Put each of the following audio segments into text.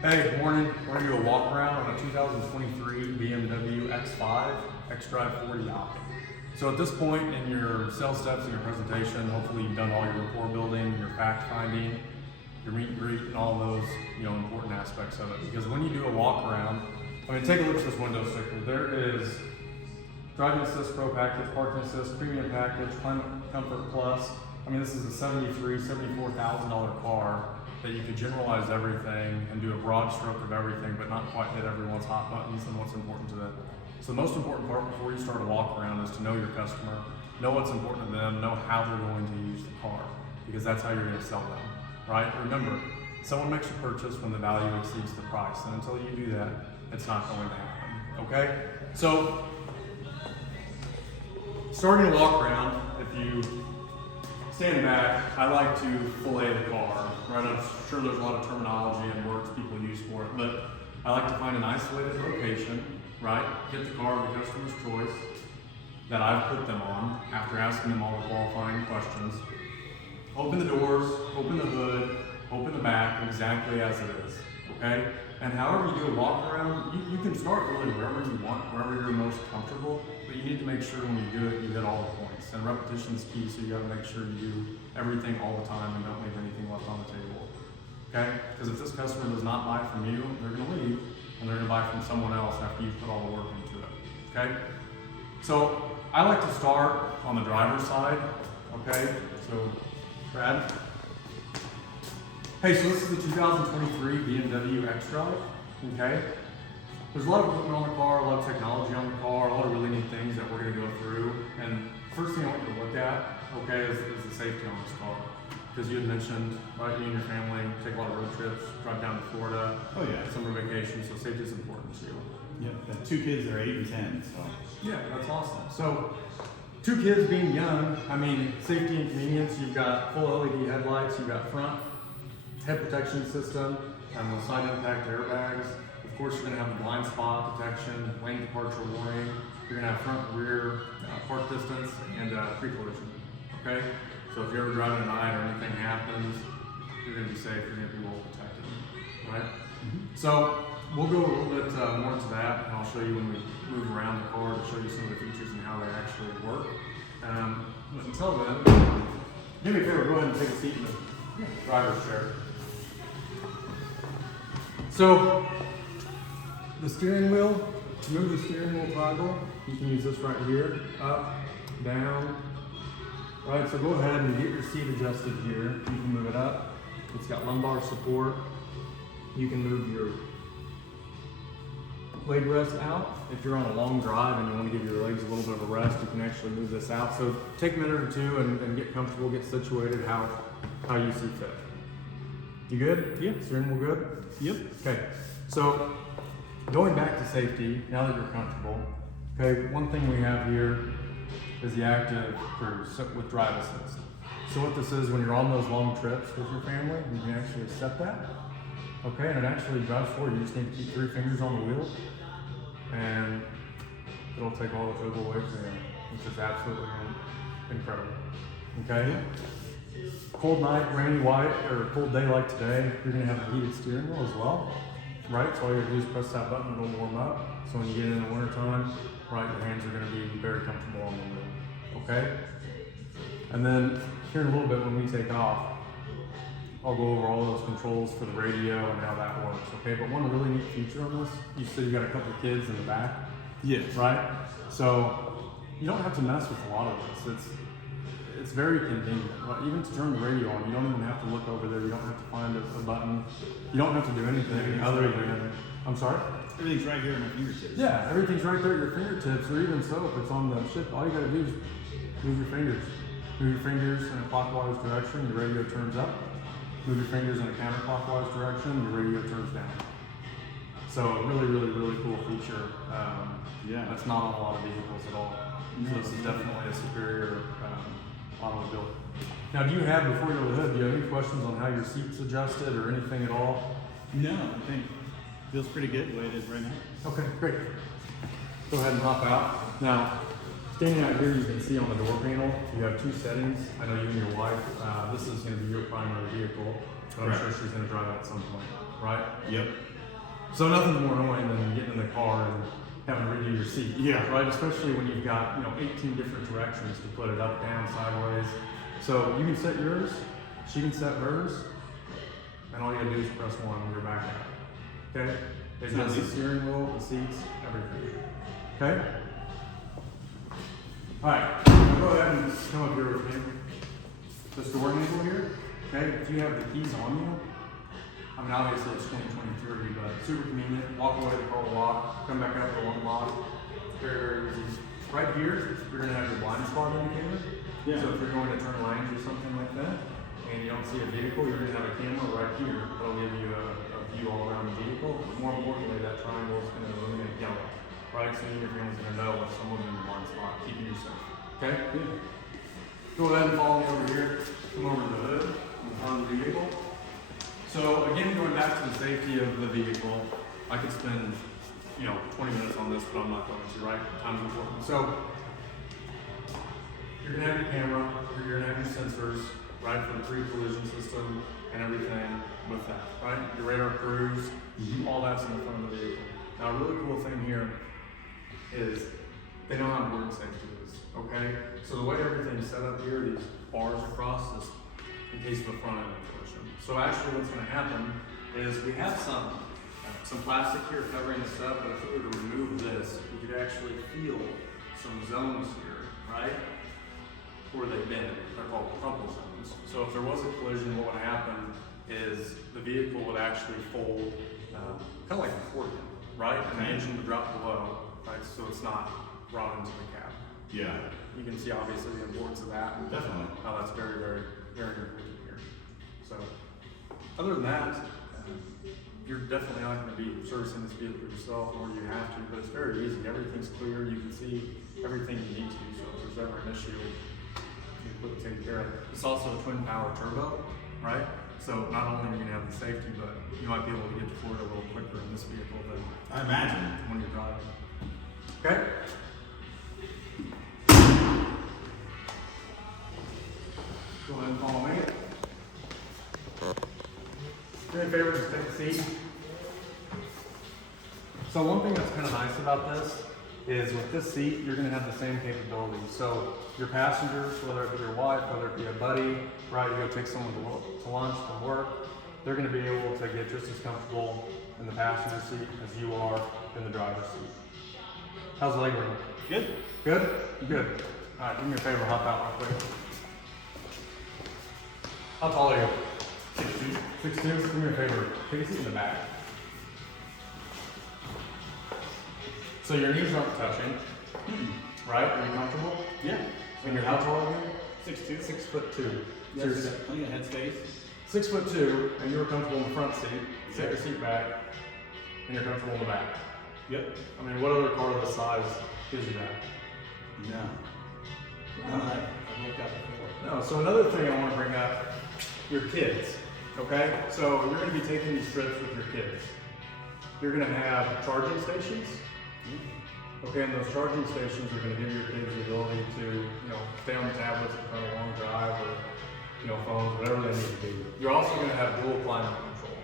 Hey, good morning. We're going to do a walk around on a 2023 BMW X5 xDrive 40i. So at this point in your sales steps and your presentation, hopefully you've done all your rapport building, your fact finding, your meet and greet, and all those important aspects of it. Because when you do a walk around, take a look at this window sticker. There is driving assist pro package, parking assist, premium package, climate comfort plus. This is a $74,000 car that you could generalize everything and do a broad stroke of everything, but not quite hit everyone's hot buttons and what's important to them. So the most important part before you start a walk around is to know your customer, know what's important to them, know how they're going to use the car, because that's how you're going to sell them, right? Remember, someone makes a purchase when the value exceeds the price, and until you do that, it's not going to happen, okay? So, starting a walk around, if you stand back, I like to fillet the car, right? I'm sure there's a lot of terminology and words people use for it, but I like to find an isolated location, right? Get the car of the customer's choice that I've put them on after asking them all the qualifying questions. Open the doors, open the hood, open the back exactly as it is, okay? And however you do a walk around, you can start really wherever you want, wherever you're most comfortable, but you need to make sure when you do it, you hit all the points. And repetition is key, so you gotta make sure you do everything all the time and don't leave anything left on the table, okay? Because if this customer does not buy from you, they're gonna leave, and they're gonna buy from someone else after you've put all the work into it, okay? So, I like to start on the driver's side, okay? So, Brad. Hey, so this is the 2023 BMW xDrive, okay? There's a lot of equipment on the car, a lot of technology on the car, a lot of really neat things that we're gonna go through. And first thing I want you to look at, okay, is the safety on this car. Because you had mentioned, right, you and your family take a lot of road trips, drive down to Florida. Oh yeah. Summer vacation, so safety is important to you. Yep, got 2 kids that are 8 and 10, so. Yeah, that's awesome. So, 2 kids being young, safety and convenience, you've got full LED headlights, you've got front head protection system, and the side impact airbags. Of course, you're going to have the blind spot detection, lane departure warning. You're going to have front and rear park distance and pre-collision. Okay, so if you're ever driving at night or anything happens, you're going to be safe. You're going to be well protected, right? Mm-hmm. So we'll go a little bit more into that, and I'll show you when we move around the car to show you some of the features and how they actually work. But until then, do me a favor, go ahead and take a seat in the driver's chair. So, the steering wheel, to move the steering wheel toggle, you can use this right here, up, down, right? So go ahead and get your seat adjusted here. You can move it up. It's got lumbar support. You can move your leg rest out. If you're on a long drive and you want to give your legs a little bit of a rest, you can actually move this out. So take a minute or two and get comfortable, get situated how you see fit. You good? Yep. Steering wheel good? Yep. Okay, so going back to safety, now that you're comfortable, okay, one thing we have here is the active cruise with drive assist. So what this is, when you're on those long trips with your family, you can actually set that, okay, and it actually drives for you. You just need to keep 3 fingers on the wheel, and it'll take all the trouble away from you, which is absolutely incredible, okay? Yeah. Cold night, rainy white, or cold day like today, you're gonna have a heated steering wheel as well, right? So all you have to do is press that button, it'll warm up. So when you get in the wintertime, right, your hands are gonna be very comfortable on the wheel, okay? And then here in a little bit when we take off, I'll go over all those controls for the radio and how that works, okay? But one really neat feature on this, you said you got a couple of kids in the back. Yes. Right? So you don't have to mess with a lot of this. It's very convenient, right? Even to turn the radio on, you don't even have to look over there. You don't have to find a button. You don't have to do anything other than, I'm sorry? Everything's right here at my fingertips. Yeah, everything's right there at your fingertips, or even so, if it's on the ship, all you gotta do is move your fingers. Move your fingers in a clockwise direction, your radio turns up. Move your fingers in a counterclockwise direction, your radio turns down. So a really, really, really cool feature. That's not on a lot of vehicles at all. So this is definitely a superior automobile. Now, do you have, before you go to the hood, do you have any questions on how your seat's adjusted or anything at all? No, I think it feels pretty good the way it is right now. Okay, great. Go ahead and hop out. Now, standing out here, you can see on the door panel, you have 2 settings. I know you and your wife, this is going to be your primary vehicle, but I'm sure she's going to drive it at some point. right? Yep. So nothing's more annoying than getting in the car and having to redo your seat. Yeah. Right? Especially when you've got, 18 different directions to put it up, down, sideways. So you can set yours, she can set hers, and all you gotta do is press one when you're back out. Okay? It does the steering wheel, the seats, everything. Okay? Alright, go ahead and come up here with me. This door handle here, okay? If you have the keys on you, I mean, obviously it's 2023, but super convenient. Walk away, the car will lock, come back up, the one lock. Very, very easy. Right here, you're gonna have your blind spot indicator. Yeah. So if you're going to turn lanes or something like that, and you don't see a vehicle, you're gonna have a camera right here that'll give you a view all around the vehicle. But more importantly, that triangle is gonna illuminate yellow, right? So even if you're gonna know if someone's in the blind spot, keeping you safe. Okay? Yeah. Go ahead and follow me over here. Come over to the hood on the front of the vehicle. So again, going back to the safety of the vehicle, I could spend 20 minutes on this, but I'm not going to, right? Time's important. So you're gonna have your camera, you're gonna have your sensors, right, for the pre-collision system and everything with that, right? Your radar cruise, all that's in the front of the vehicle. Now, a really cool thing here is they know how important safety is, okay? So the way everything's set up here, these bars across is in case of the front end of the collision. So actually what's gonna happen is we have some plastic here covering this up, but if we were to remove this, we could actually feel some zones here, right? Where they've been. They're called crumple zones. So if there was a collision, what would happen is the vehicle would actually fold kind of like an accordion, right? And the engine would drop below, right? So it's not brought into the cab. Yeah. You can see obviously the importance of that. And Definitely. how that's very, very, very important here. So other than that, you're definitely not going to be servicing this vehicle yourself, nor do you have to, but it's very easy. Everything's clear. You can see everything you need to. So if there's ever an issue, you can quickly take care of it. It's also a twin power turbo, right? So not only are you going to have the safety, but you might be able to get to Florida a little quicker in this vehicle than I imagine. when you're driving. Okay? Go ahead and follow me. Do me a favor, just take a seat. So one thing that's kind of nice about this is with this seat, you're gonna have the same capabilities. So your passengers, whether it be your wife, whether it be a buddy, right, you go take someone to lunch from work, they're gonna be able to get just as comfortable in the passenger seat as you are in the driver's seat. How's the leg room? Good. Good? Good. All right, do me a favor, hop out real quick. How tall are you? 6'2". 6'2", do me a favor, take a seat in the back. So your knees aren't touching, right? Are you comfortable? Yeah. And you're how tall again? 6'2". 6'2". Yes, So you're got plenty of headspace. 6'2", and you're comfortable in the front seat. Set your seat back, and you're comfortable in the back. Yep. I mean, what other car this size gives you that? No. None of that I've looked at before. No, so another thing I want to bring up, your kids, okay? So you're going to be taking these trips with your kids. You're going to have charging stations, okay? And those charging stations are going to give your kids the ability to, stay on the tablets if they're on a long drive or, phones, whatever they need to be. You're also going to have dual climate control.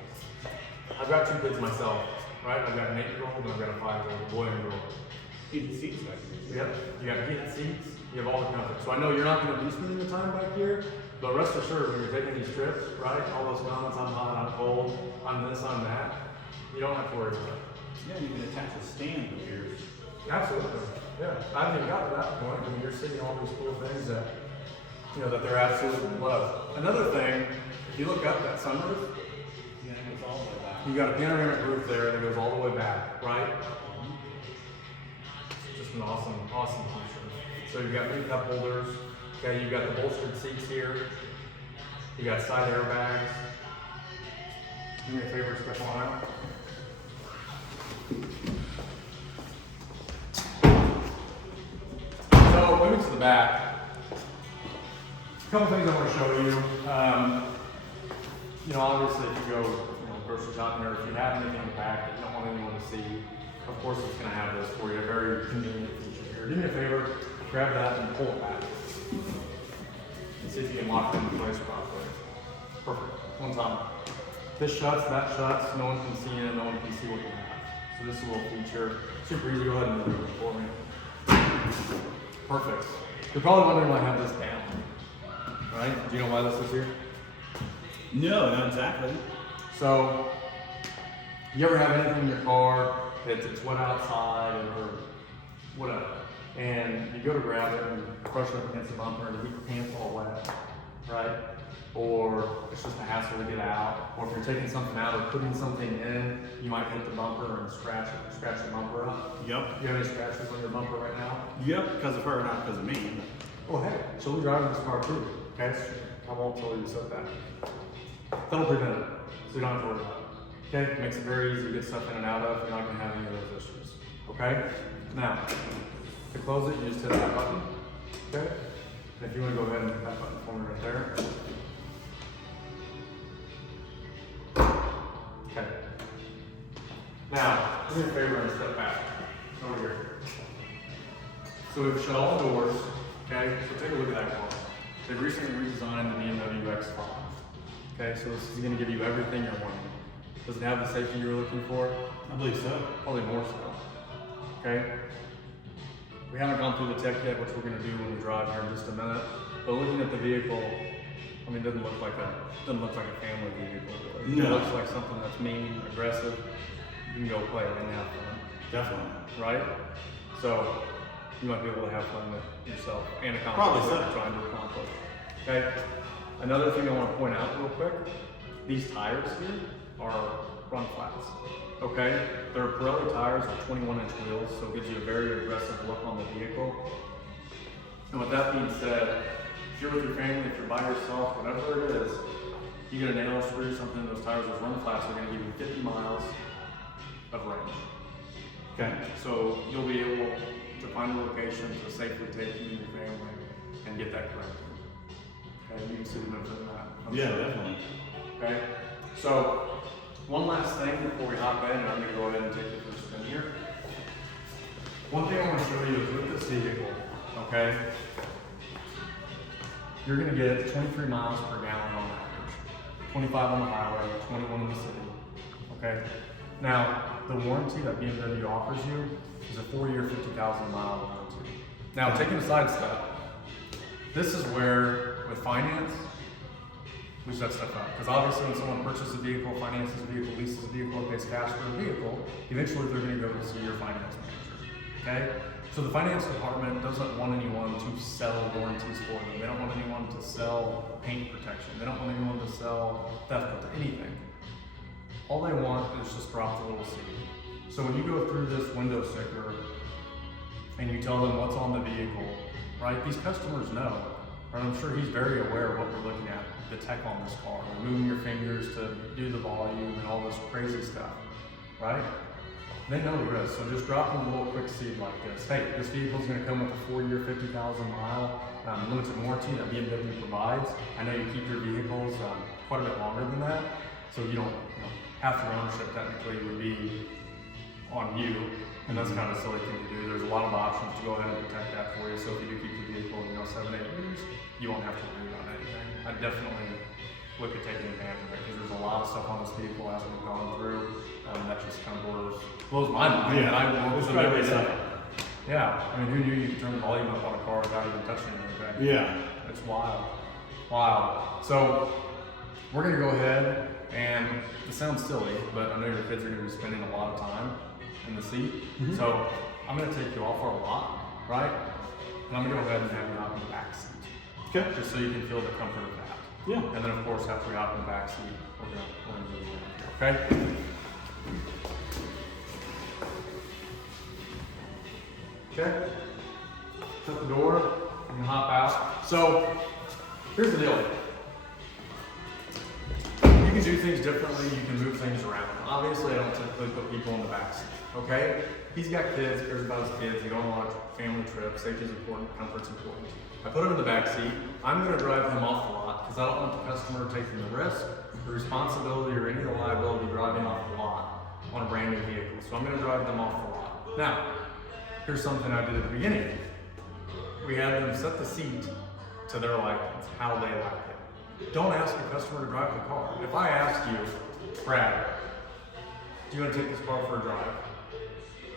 I've got two kids myself, right? I've got an 8-year-old and I've got a 5-year-old, a boy and a girl. Heated seats back here. Yep, you got heated seats, you have all the comfort. So I know you're not going to be spending the time back here, but rest assured when you're taking these trips, right, all those comments, I'm hot, I'm cold, I'm this, I'm that, you don't have to worry about it. Yeah, you can attach a stand with yours. Absolutely, yeah. I haven't even got to that point. I mean, you're seeing all these cool things that, that they're absolutely love. Another thing, if you look up that sunroof, Yeah, it goes all the way back. you got a panoramic roof there that goes all the way back, right? Just an awesome, awesome feature. So you've got new cup holders. Okay, you've got the bolstered seats here. You got side airbags. Do me a favor, step on out. So moving to the back, a couple things I want to show you. Obviously if you go, grocery shopping, or if you have anything in the back that you don't want anyone to see, of course it's going to have this for you. A very convenient feature here. Do me a favor, grab that and pull it back. And see if you can lock it into place properly. Perfect. One time. This shuts, that shuts, no one can see in, no one can see what you have. So this is a little feature. Super easy, go ahead and move it for me. Perfect. You're probably wondering why I have this down, right? Do you know why this is here? No, not exactly. So, you ever have anything in your car it's wet outside or whatever, and you go to grab it and brush it up against the bumper and you get your pants all wet, right? Or it's just a hassle to get out. Or if you're taking something out or putting something in, you might hit the bumper and scratch the bumper up. Yep. You have any scratches on your bumper right now? Yep, because of her, not because of me. Oh hey, she'll be driving this car too. Okay, I won't tell you you said that. That'll prevent it, so you don't have to worry about it. Okay, makes it very easy to get stuff in and out of. You're not going to have any of those issues. Okay, now to close it, you just hit that button. Okay, and if you want to go ahead and hit that button for me right there. Okay. Now, do me a favor and step back over here. So we've shut all the doors. Okay, so take a look at that car. They recently redesigned the BMW X5. Okay, so this is going to give you everything you're wanting. Does it have the safety you were looking for? I believe so. Probably more so. Okay? We haven't gone through the tech yet, which we're going to do when we drive here in just a minute. But looking at the vehicle, I mean, it doesn't look like a family vehicle. Really. No. It looks like something that's mean, aggressive. You can go play and have fun. Definitely. Right? So you might be able to have fun with yourself and accomplish Probably what so. you're trying to accomplish. Okay? Another thing I want to point out real quick, these tires here are run flats. Okay? They're Pirelli tires with 21-inch wheels, so it gives you a very aggressive look on the vehicle. And with that being said, if you're with your family, if you're by yourself, whatever it is, you get a nail screw, something in those tires, those run flats are going to give you 50 miles of range. Okay. So you'll be able to find a location to safely take you and your family and get that corrected. Okay, you can see the benefit in that. Yeah, definitely. Okay, so one last thing before we hop in, and I'm going to go ahead and take you for a spin here. One thing I want to show you is with this vehicle, okay, you're going to get 23 miles per gallon on average, 25 on the highway, 21 in the city. Okay, now the warranty that BMW offers you is a 4-year, 50,000 mile warranty. Now, taking a side step, this is where, with finance, we set stuff up. Because obviously when someone purchases a vehicle, finances a vehicle, leases a vehicle, pays cash for a vehicle, eventually they're going to go to see your finance manager. Okay? So the finance department doesn't want anyone to sell warranties for them. They don't want anyone to sell paint protection. They don't want anyone to sell theft to anything. All they want is just drop the little seed. So when you go through this window sticker and you tell them what's on the vehicle, right? These customers know, right? I'm sure he's very aware of what we're looking at, the tech on this car, moving your fingers to do the volume and all this crazy stuff, right? They know the risk, so just drop them a little quick seed like this. Hey, this vehicle's gonna come with a 4-year, 50,000 mile limited warranty that BMW provides. I know you keep your vehicles quite a bit longer than that, so you don't, half your ownership technically would be on you, and that's kind of a silly thing to do. There's a lot of options to go ahead and protect that for you, so if you do keep the vehicle, 7, 8 years, you won't have to worry about anything. I definitely look at taking advantage of it, because there's a lot of stuff on this vehicle as we've gone through, that just kind of blows my mind. Yeah, and I work with them every day. stuff. Yeah, I mean, who knew you could turn the volume up on a car without even touching anything? Yeah. It's wild. Wild. So, we're gonna go ahead, and it sounds silly, but I know your kids are gonna be spending a lot of time in the seat. Mm-hmm. So, I'm gonna take you off for a lot, right? And I'm gonna go ahead and have you hop in the back seat. Okay. Just so you can feel the comfort of that. Yeah. And then of course, after we hop in the back seat, we're gonna move around here, okay? Okay. Shut the door, I'm gonna hop out. So, here's the deal. You can do things differently, you can move things around. Obviously, I don't typically put people in the back seat, okay? He's got kids, cares about his kids, they go on a lot of family trips, safety is important, comfort's important. I put him in the back seat. I'm gonna drive him off the lot because I don't want the customer taking the risk, the responsibility, or any of the liability driving off the lot on a brand new vehicle. So I'm gonna drive them off the lot. Now, here's something I did at the beginning. We had them set the seat to their likings, how they like it. Don't ask a customer to drive the car. If I ask you, Brad, do you want to take this car for a drive?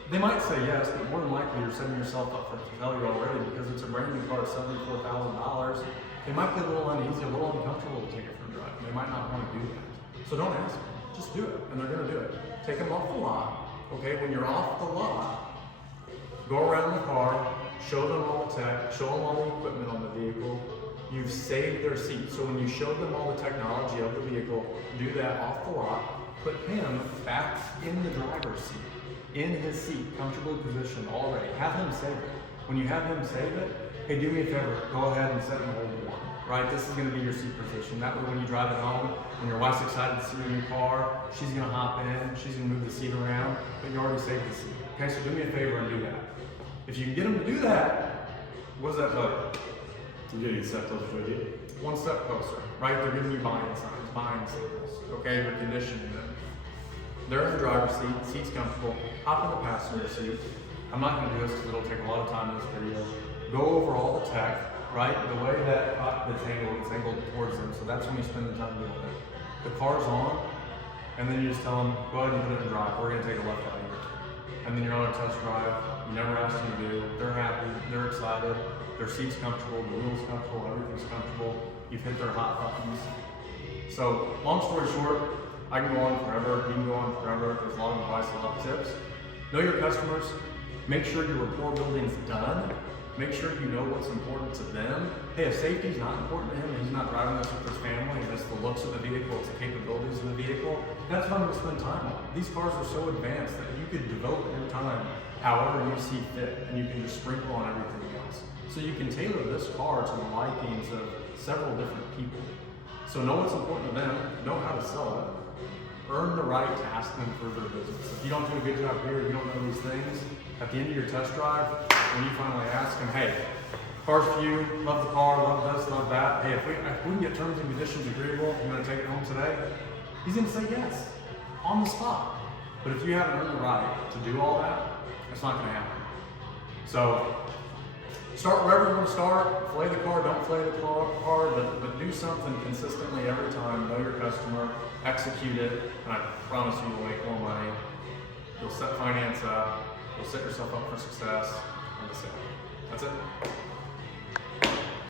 They might say yes, but more than likely you're setting yourself up for failure already because it's a brand new car at $74,000. They might be a little uneasy, a little uncomfortable to take it for a drive. They might not want to do that. So don't ask them. Just do it, and they're going to do it. Take them off the lot. Okay, when you're off the lot, go around the car, show them all the tech, show them all the equipment on the vehicle. You've saved their seat. So when you show them all the technology of the vehicle, do that off the lot. Put him back in the driver's seat, in his seat, comfortably positioned already. Have him save it. When you have him save it, hey, do me a favor, go ahead and set and hold one. Right? This is going to be your seat position. That way when you drive it home, when your wife's excited to see your new car, she's going to hop in, she's going to move the seat around, but you already saved the seat. Okay, so do me a favor and do that. If you can get them to do that, what does that tell you? You're getting set closer to you. One step closer, right? They're giving you buying signs, buying signals. Okay, you're conditioning them. They're in the driver's seat, seat's comfortable, hop in the passenger seat. I'm not going to do this because it'll take a lot of time in this video. Go over all the tech, right? The way that it's angled towards them, so that's when we spend the time doing it. The car's on, and then you just tell them, go ahead and put it in drive. We're going to take a left out here. And then you're on a test drive. You never asked them to do. They're happy, they're excited, their seat's comfortable, the wheel's comfortable, everything's comfortable. You've hit their hot buttons. So, long story short, I can go on forever, you can go on forever. There's a lot of advice, a lot of tips. Know your customers. Make sure your rapport building's done. Make sure you know what's important to them. Hey, if safety's not important to him and he's not driving this with his family and it's the looks of the vehicle, it's the capabilities of the vehicle, that's what I'm going to spend time on. These cars are so advanced that you could devote your time however you see fit and you can just sprinkle on everything else. So you can tailor this car to the likings of several different people. So know what's important to them, know how to sell it, earn the right to ask them for their business. If you don't do a good job here, you don't know these things, at the end of your test drive, when you finally ask him, hey, car's for you, love the car, love this, love that. Hey, if we can get terms and conditions agreeable, you want to take it home today? He's going to say yes, on the spot. But if you haven't earned the right to do all that, it's not going to happen. So, start wherever you want to start. Flay the car, don't flay the car, but do something consistently every time. Know your customer, execute it, and I promise you will make more money. You'll set finance up. You'll set yourself up for success and the sale. That's it.